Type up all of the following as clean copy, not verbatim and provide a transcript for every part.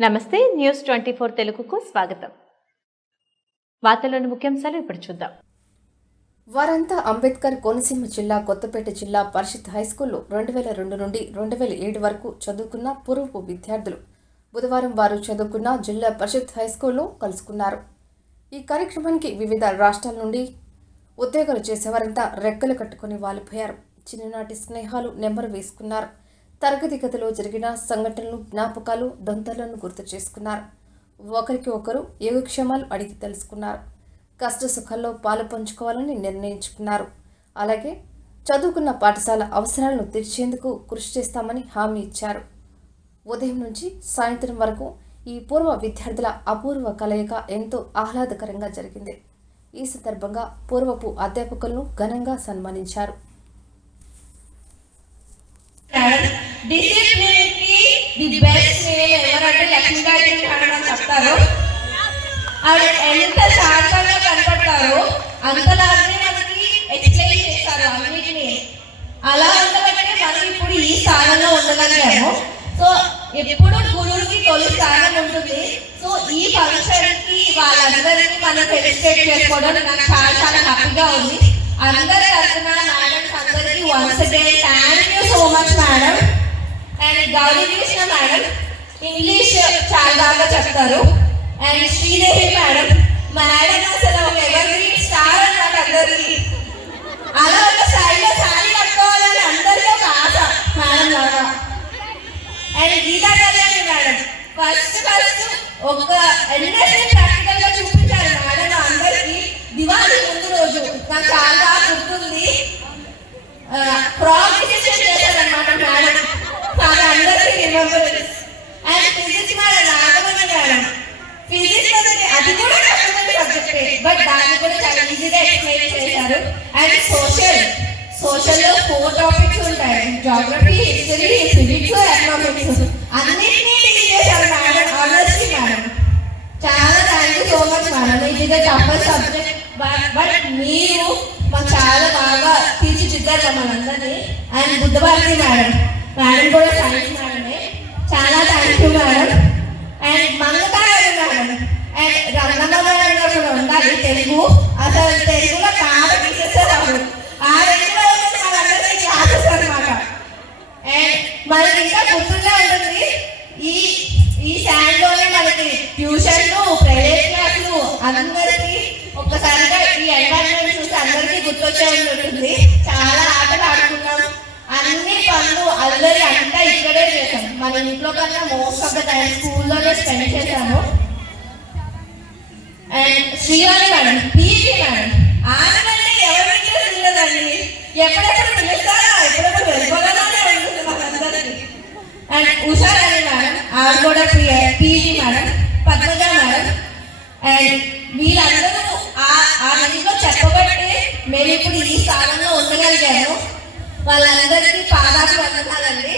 నమస్తే న్యూస్ 24 తెలుగుకు స్వాగతం. వార్తల్లోని ముఖ్యాంశాలు ఇప్పుడు చూద్దాం. వారంతా అంబేద్కర్ కోనసీమ జిల్లా కొత్తపేట జిల్లా పరిషత్ హైస్కూల్లో 2002 నుండి 2007 వరకు చదువుకున్న పూర్వపు విద్యార్థులు బుధవారం వారు చదువుకున్న జిల్లా పరిషత్ హైస్కూల్లో కలుసుకున్నారు. ఈ కార్యక్రమానికి వివిధ రాష్ట్రాల నుండి ఉద్యోగాలు చేసేవారంతా రెక్కలు కట్టుకుని వాలిపోయారు. చిన్ననాటి స్నేహాలు నెంబరు వేసుకున్నారు. తరగతి గదిలో జరిగిన సంఘటనలు, జ్ఞాపకాలు, దొంతలను గుర్తు చేసుకున్నారు. ఒకరికి ఒకరు యోగక్షేమాలు అడిగి తెలుసుకున్నారు. కష్ట సుఖాల్లో పాలు పంచుకోవాలని నిర్ణయించుకున్నారు. అలాగే చదువుకున్న పాఠశాల అవసరాలను తీర్చేందుకు కృషి చేస్తామని హామీ ఇచ్చారు. ఉదయం నుంచి సాయంత్రం వరకు ఈ పూర్వ విద్యార్థుల అపూర్వ కలయిక ఎంతో ఆహ్లాదకరంగా జరిగింది. ఈ సందర్భంగా పూర్వపు అధ్యాపకులను ఘనంగా సన్మానించారు. డిసిప్లిన్ కి ది బెస్ట్ నేమ్ ఎవరంటే లక్ష్మీగాయత్రి మేడం అని చెప్తారు. ఆవిడ ఎంత శాంతంగా కనపడతారో అంతలాగే మనకి ఎక్స్ప్లెయిన్ చేస్తారు అన్నిటిని. అలా ఉండబట్టే మనం ఇప్పుడు ఈ స్థానంలో ఉండగలిగాము. సో ఎప్పుడు గురువుకి తొలి స్థానం ఉంటుంది. సో ఈ ఫంక్షన్ కి వాళ్ళందరినీ మనం ఫెలిసిటేట్ చేసుకోవడం నాకు చాలా చాలా హ్యాపీగా ఉంది. అందరి తరఫున మేడమ్స్ అందరికీ once again thank you so much madam. And Gauri Krishna madam English చాలా బాగా చెప్తారు. అండ్ శ్రీదేవి మేడం అసలు ఒక ఎవర్ గ్రీన్ స్టార్ అన్నమాట అందరికి. అలా ఒక స్టైల్లో సారీ కట్టుకోవాలని అందరికీ ఒక ఆశ మేడం లాగా. And Geetha Kalyani madam first ఒక ఎన్ఎస్ఏ ప్రాక్టికల్ గా చూపించారు మేడం అందరికి. దివాళీ ముందు రోజు నాకు చాలా గుర్తుంది. ప్రామిసెస్ చేశారనమాట మేడం, చాలా అందరికీ remembrance. And physics madam Nagamani madam physics అది కూడా కష్టమైన సబ్జెక్టే, బట్ దాన్ని కూడా చాలా ఈజీగా ఎక్స్ప్లెయిన్ చేశారు. అండ్ సోషల్లో 4 టాపిక్స్ ఉంటాయి: జాగ్రఫీ, హిస్టరీ, సివిక్స్, ఎకనామిక్స్. అన్నిటినీ డీల్ చేశారు మేడం. ఆనర్స్కి మేడం చాలా thank you so much madam. ఇది టఫ్ సబ్జెక్ట్ బట్ మీరు మాకు చాలా బాగా తీర్చిదిద్దారు మనందరినీ. అండ్ బుద్ధభారతి మేడం కూడా సైన్స్ మేడమే, చాలా thank you madam. And Mangatarayana madam and Ramana madam garu కూడా ఉండాలి. తెలుగు అసలు తెలుగులో బాగా తీసేస్తారు. ఆ రెండులో మనందరికీ క్లాసెస్ అనమాట. అండ్ మనకి ఇంకా గుర్తుండే ఉంటుంది ఈ స్టాండ్లోనే మనకి ట్యూషన్లు, ప్రైవేట్ క్లాసులు అందరికీ ఒక్కసారిగా ఈ ఎన్వైరన్మెంట్ చూసి అందరికీ గుర్తొచ్చే ఉంటుంది. చాలా ఆటలు ఆడుకున్నాం, అన్ని పనులు అల్లరి అంతా ఇక్కడే చేసాం. మన ఇంట్లో కన్నా మోస్ట్ ఆఫ్ ద టైం స్కూల్లోనే స్పెండ్ చేశాము. And Srivani madam, PG madam ఆమె ఎవరి ఇంట్రెస్ట్ ఉండదండి. ఎప్పుడెప్పుడు పిలుస్తారా ఎప్పుడెప్పుడు వెళ్ళిపోగానే ఉంటుంది మనందరికీ. అండ్ ఉషారాణి మేడం ఆవిడ కూడా PG madam, Padmaja madam. And వీళ్ళందరూ ఆ నదిలో చెప్పబట్టి మేము ఇప్పుడు ఈ స్థానంలో ఉండగలిగాను. వాళ్ళందరికీ పాదాలు వందనాలండి.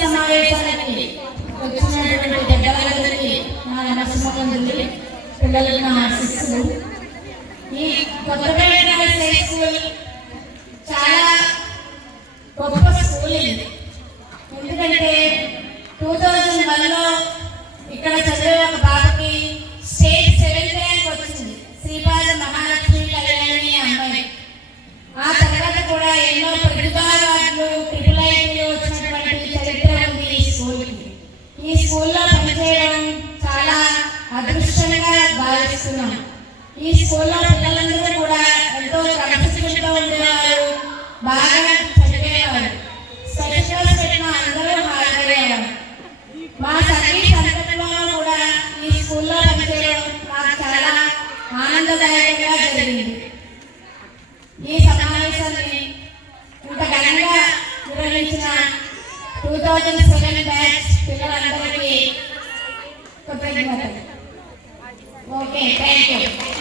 సమావేశానికి వచ్చినటువంటి పెద్దలందరికీ నా నమస్కారాలు, పిల్లలకు నా ఆశీస్సులు. ఈ కొత్తపేట హై స్కూల్ చాలా గొప్ప స్కూల్ ఇది. ఎందుకంటే 2001లో ఇక్కడ చదివే ఒక బాబుకి స్టేట్ 7th ర్యాంక్ వచ్చింది. శ్రీపాద మహాలక్ష్మి కళ్యాణి అమ్మాయి. ఆ తర్వాత కూడా ఎన్నో ప్రతిభా అవార్డులు, ట్రిపుల్ ఐటీలు వచ్చినటువంటి చరిత్ర ఉంది ఈ స్కూల్కి. ఈ స్కూల్లో పనిచేయడం చాలా అదృష్టంగా భావిస్తున్నాం. ఈ స్కూల్లో పిల్లలందరూ కూడా ఎంతో క్రమశిక్షణతో ఉండేవారు, బాగా చదివేవారు. స్పెషల్ క్లాస్ పెట్టిన అందరూ హాజరయ్యేవారు. మా సర్వీస్ అంతట్లో కూడా ఈ స్కూల్లో పనిచేయడం మాకు చాలా ఆనందదాయకంగా జరిగింది. ఈ సమావేశాన్ని ఇంత ఘనంగా నిర్వహించిన 2007 బ్యాచ్ పిల్లలందరికీ కృతజ్ఞతలు. Okay, thank you.